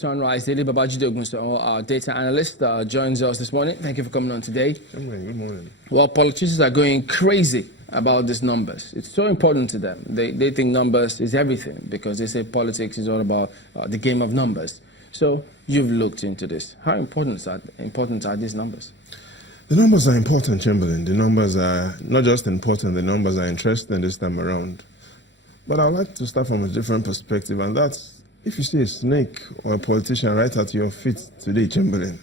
Sunrise Daily. Babajide Ogunso, our data analyst, joins us this morning. Thank you for coming on today. Good morning. Well, politicians are going crazy about these numbers. It's so important to them. They think numbers is everything because they say politics is all about the game of numbers. So you've looked into this. How important are these numbers? The numbers are important, Chamberlain. The numbers are not just important, the numbers are interesting this time around. But I'd like to start from a different perspective, and that's if you see a snake or a politician right at your feet today, Chamberlain,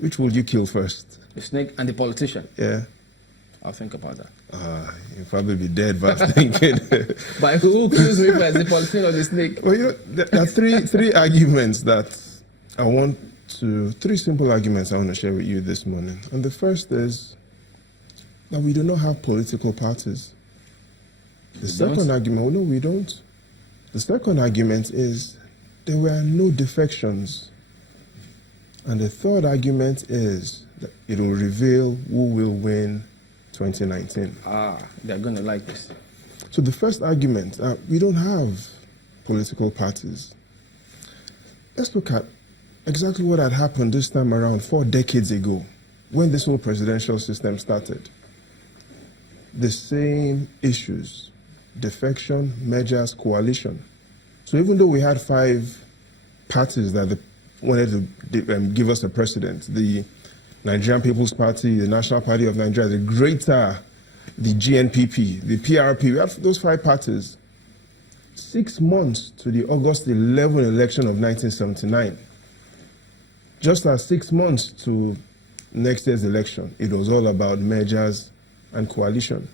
which would you kill first? The snake and the politician? Yeah. I'll think about that. You'll probably be dead by thinking. But who kills me first, the politician or the snake? Well, you know, there are three arguments that three simple arguments I want to share with you this morning. And the first is that we do not have political parties. The second argument, well, no, we don't. The second argument is there were no defections. And the third argument is that it will reveal who will win 2019. They're going to like this. So the first argument, we don't have political parties. Let's look at exactly what had happened this time around 4 decades ago when this whole presidential system started. The same issues. Defection, mergers, coalition. So even though we had 5 parties that wanted to give us a president, the Nigerian People's Party, the National Party of Nigeria, the Greater, the GNPP, the PRP, we had those 5 parties. 6 months to the August 11 election of 1979, just as 6 months to next year's election, it was all about mergers and coalition.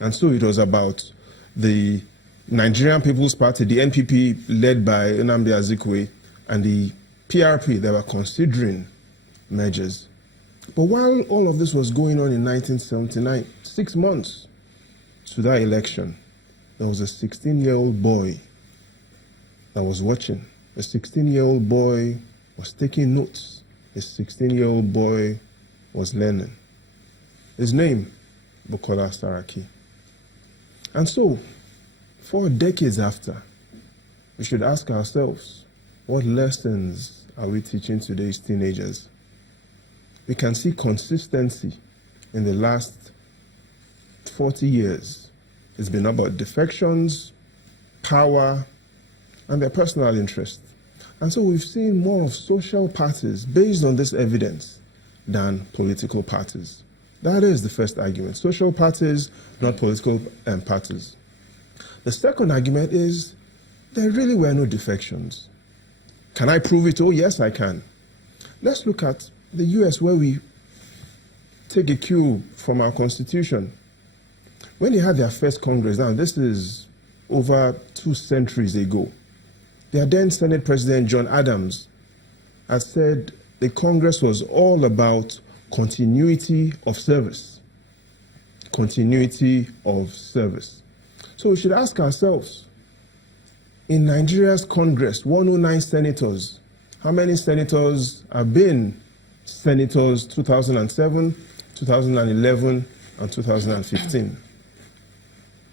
And so it was about the Nigerian People's Party, the NPP led by Nnamdi Azikiwe, and the PRP, they were considering mergers. But while all of this was going on in 1979, 6 months to that election, there was a 16-year-old boy that was watching. A 16-year-old boy was taking notes. A 16-year-old boy was learning. His name, Bukola Saraki. And so, 4 decades after, we should ask ourselves, what lessons are we teaching today's teenagers? We can see consistency in the last 40 years. It's been about defections, power, and their personal interest. And so we've seen more of social parties based on this evidence than political parties. That is the first argument. Social parties, not political parties. The second argument is there really were no defections. Can I prove it? Oh, yes, I can. Let's look at the US, where we take a cue from our Constitution. When they had their first Congress, now this is over 2 centuries ago, their then Senate President John Adams had said the Congress was all about continuity of service. Continuity of service. So we should ask ourselves, in Nigeria's Congress, 109 senators, how many senators have been senators 2007, 2011, and 2015?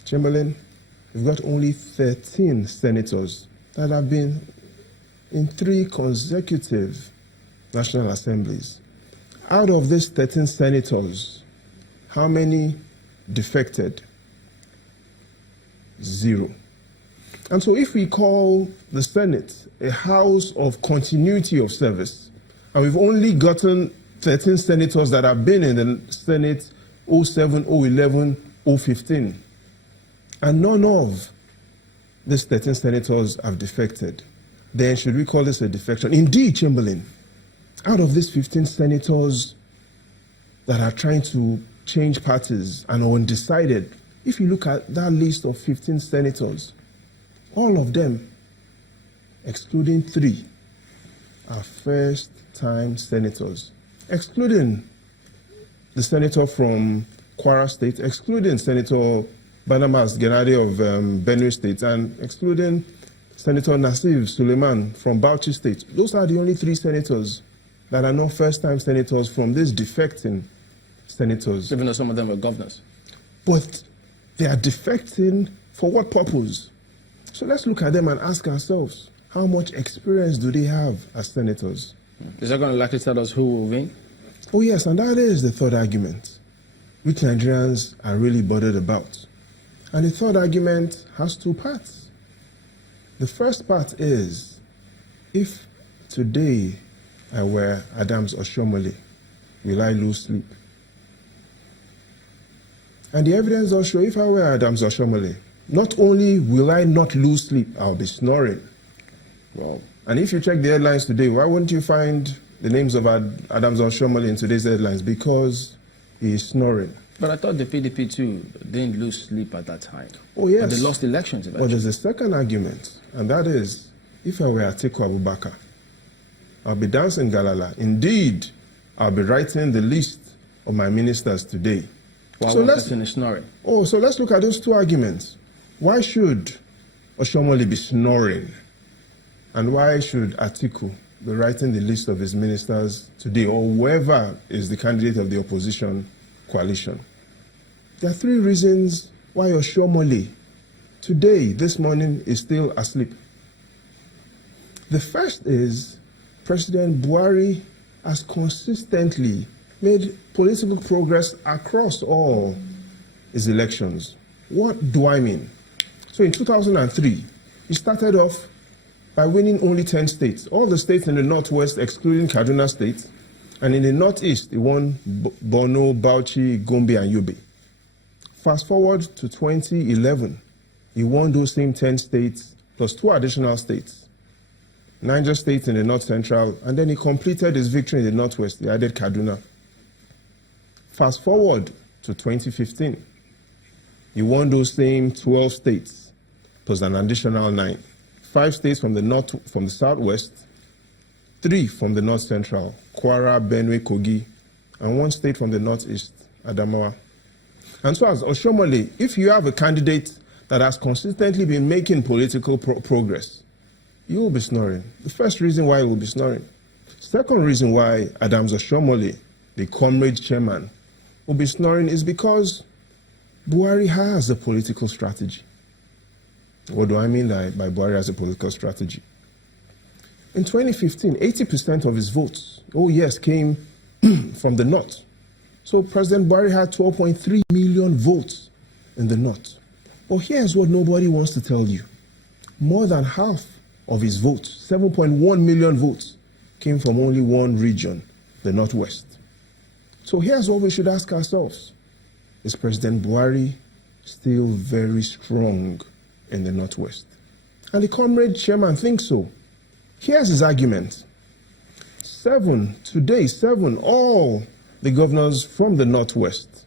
Chamberlain, we've got only 13 senators that have been in 3 consecutive National Assemblies. Out of these 13 senators, how many defected? 0. And so if we call the Senate a house of continuity of service, and we've only gotten 13 senators that have been in the Senate 07, 011, 015, and none of these 13 senators have defected, then should we call this a defection? Indeed, Chamberlain, out of these 15 senators that are trying to change parties and are undecided, if you look at that list of 15 senators, all of them, excluding 3, are first-time senators, excluding the senator from Kwara State, excluding Senator Barnabas Genade of Benue State, and excluding Senator Nasif Suleiman from Bauchi State. Those are the only 3 senators that are not first-time senators from these defecting senators. Even though some of them were governors. But they are defecting for what purpose? So let's look at them and ask ourselves, How much experience do they have as senators? Is that going to likely tell us who will win? Oh yes, and that is the third argument, which Nigerians are really bothered about. And the third argument has two parts. The first part is, if today I were Adams Oshiomhole, will I lose sleep? And the evidence does show, if I were Adams Oshiomhole, not only will I not lose sleep, I'll be snoring. Well, and if you check the headlines today, why wouldn't you find the names of Adams Oshiomhole in today's headlines? Because he is snoring. But I thought the PDP too didn't lose sleep at that time. Oh yes. And they lost elections eventually. But there's a second argument, and that is, if I were Atiku Abubakar, I'll be dancing Galala. Indeed, I'll be writing the list of my ministers today. While so one let's, person is snoring. Oh, so let's look at those two arguments. Why should Oshiomhole be snoring? And why should Atiku be writing the list of his ministers today, or whoever is the candidate of the opposition coalition? There are three reasons why Oshiomhole today, this morning, is still asleep. The first is President Buhari has consistently made political progress across all his elections. What do I mean? So in 2003, he started off by winning only 10 states, all the states in the Northwest excluding Kaduna State, and in the Northeast, he won Borno, Bauchi, Gombe, and Yobe. Fast forward to 2011, he won those same 10 states plus 2 additional states, Niger State in the North Central, and then he completed his victory in the Northwest. He added Kaduna. Fast forward to 2015, he won those same 12 states plus an additional 9. 5 states from the Southwest, 3 from the North Central, Kwara, Benue, Kogi, and 1 state from the Northeast, Adamawa. And so as Oshiomhole, if you have a candidate that has consistently been making political progress, you will be snoring. The first reason why you will be snoring. Second reason why Adams Oshiomhole, the comrade chairman, will be snoring is because Buhari has a political strategy. What do I mean by Buhari has a political strategy? In 2015, 80% of his votes, oh yes, came from the North. So President Buhari had 12.3 million votes in the North. But here's what nobody wants to tell you. More than half of his votes, 7.1 million votes, came from only one region, the Northwest. So here's what we should ask ourselves. Is President Buhari still very strong in the Northwest? And the comrade chairman thinks so. Here's his argument. 7, all the governors from the Northwest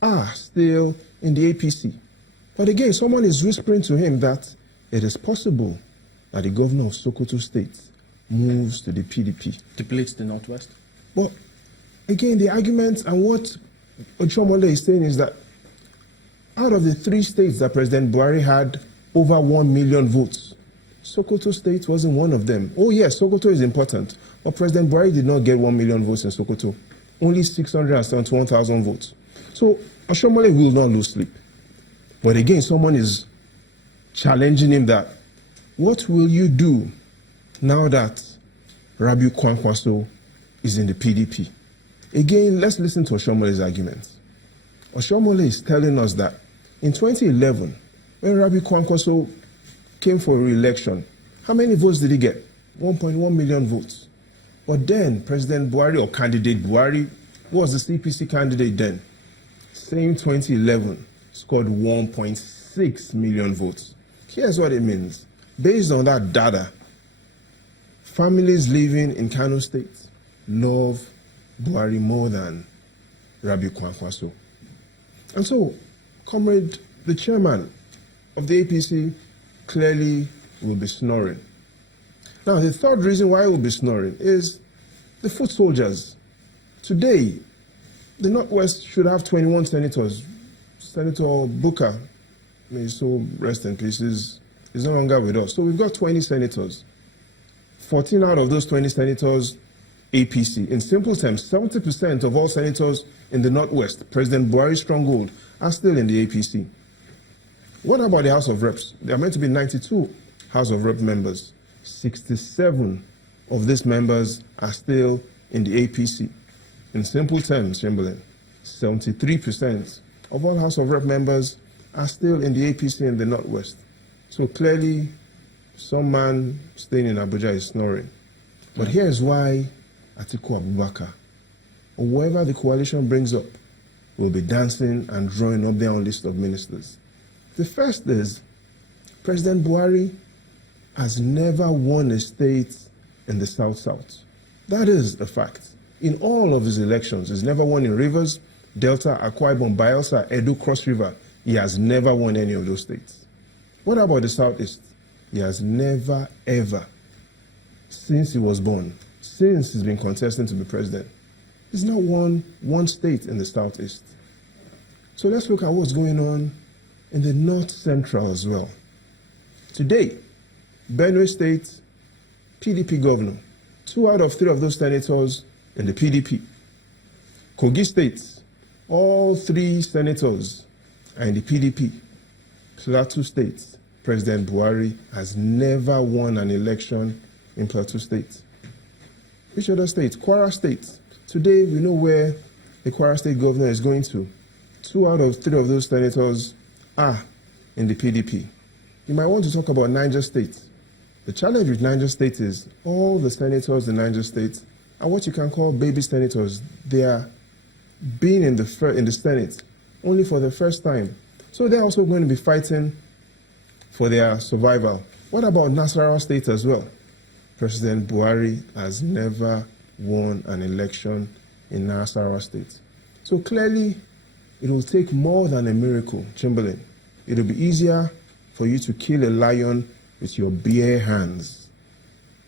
are still in the APC. But again, someone is whispering to him that it is possible that the governor of Sokoto State moves to the PDP. Depletes the Northwest? But again, the argument and what Oshiomhole is saying is that out of the 3 states that President Buhari had over 1 million votes, Sokoto State wasn't one of them. Oh yes, Sokoto is important, but President Buhari did not get 1 million votes in Sokoto, only 671,000 votes. So Oshiomhole will not lose sleep. But again, someone is challenging him that, what will you do now that Rabiu Kwankwaso is in the PDP? Again, let's listen to Oshiomhole's argument. Oshiomhole is telling us that in 2011, when Rabiu Kwankwaso came for re-election, how many votes did he get? 1.1 million votes. But then President Buhari, or candidate Buhari, who was the CPC candidate then, same 2011, scored 1.6 million votes. Here's what it means. Based on that data, families living in Kano State love Buhari more than Rabiu Kwankwaso. And so, comrade, the chairman of the APC clearly will be snoring. Now, the third reason why he will be snoring is the foot soldiers. Today, the Northwest should have 21 senators. Senator Booker, may his soul rest in peace, is no longer with us. So we've got 20 senators. 14 out of those 20 senators, APC. In simple terms, 70% of all senators in the Northwest, President Buhari's stronghold, are still in the APC. What about the House of Reps? There are meant to be 92 House of Rep members. 67 of these members are still in the APC. In simple terms, Chamberlain, 73% of all House of Rep members are still in the APC in the Northwest. So clearly, some man staying in Abuja is snoring. But here's why Atiku Abubakar, or whoever the coalition brings up, will be dancing and drawing up their own list of ministers. The first is President Buhari has never won a state in the South-South. That is a fact. In all of his elections, he's never won in Rivers, Delta, Akwa Ibom, Bayelsa, Edo, Cross River. He has never won any of those states. What about the Southeast? He has never, ever, since he was born, since he's been contesting to be president, he's not won one state in the Southeast. So let's look at what's going on in the North Central as well. Today, Benue State, PDP governor, 2 out of 3 of those senators in the PDP. Kogi State, all 3 senators are in the PDP. Plateau State, President Buhari has never won an election in Plateau State. Which other state? Kwara State. Today, we know where the Kwara State governor is going to. 2 out of 3 of those senators are in the PDP. You might want to talk about Niger State. The challenge with Niger State is all the senators in Niger State are what you can call baby senators. They are being in the Senate only for the first time. So they're also going to be fighting for their survival. What about Nasarawa State as well? President Buhari has never won an election in Nasarawa State. So clearly, it will take more than a miracle, Chamberlain. It will be easier for you to kill a lion with your bare hands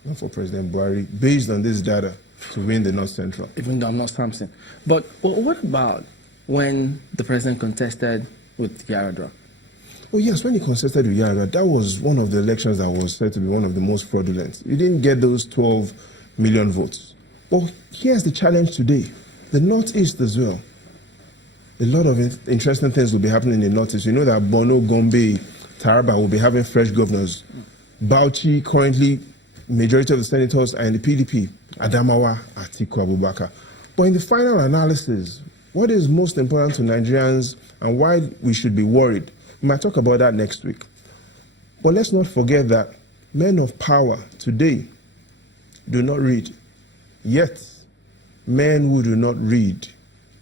than for President Buhari, based on this data, to win the North Central. Even though I'm not Samson. But what about when the president contested with Yaradua? Oh yes, when he contested with Yaradua, that was one of the elections that was said to be one of the most fraudulent. He didn't get those 12 million votes. But here's the challenge today. The Northeast as well. A lot of interesting things will be happening in the Northeast. You know that Borno, Gombe, Taraba will be having fresh governors. Bauchi, currently, majority of the senators are in the PDP. Adamawa, Atiku Abubakar. But in the final analysis, what is most important to Nigerians and why we should be worried? We might talk about that next week. But let's not forget that men of power today do not read. Yet, men who do not read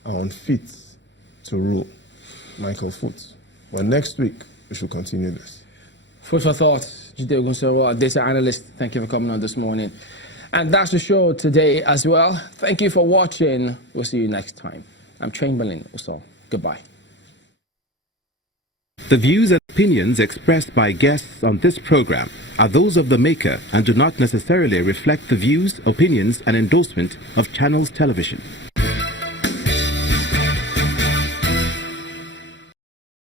are unfit to rule. Michael Foot. Well, next week, we should continue this. Food for thought, Jide Ogunsewo, data analyst. Thank you for coming on this morning. And that's the show today as well. Thank you for watching. We'll see you next time. I'm Chamberlain Osal. Goodbye. The views and opinions expressed by guests on this program are those of the maker and do not necessarily reflect the views, opinions, and endorsement of Channels Television.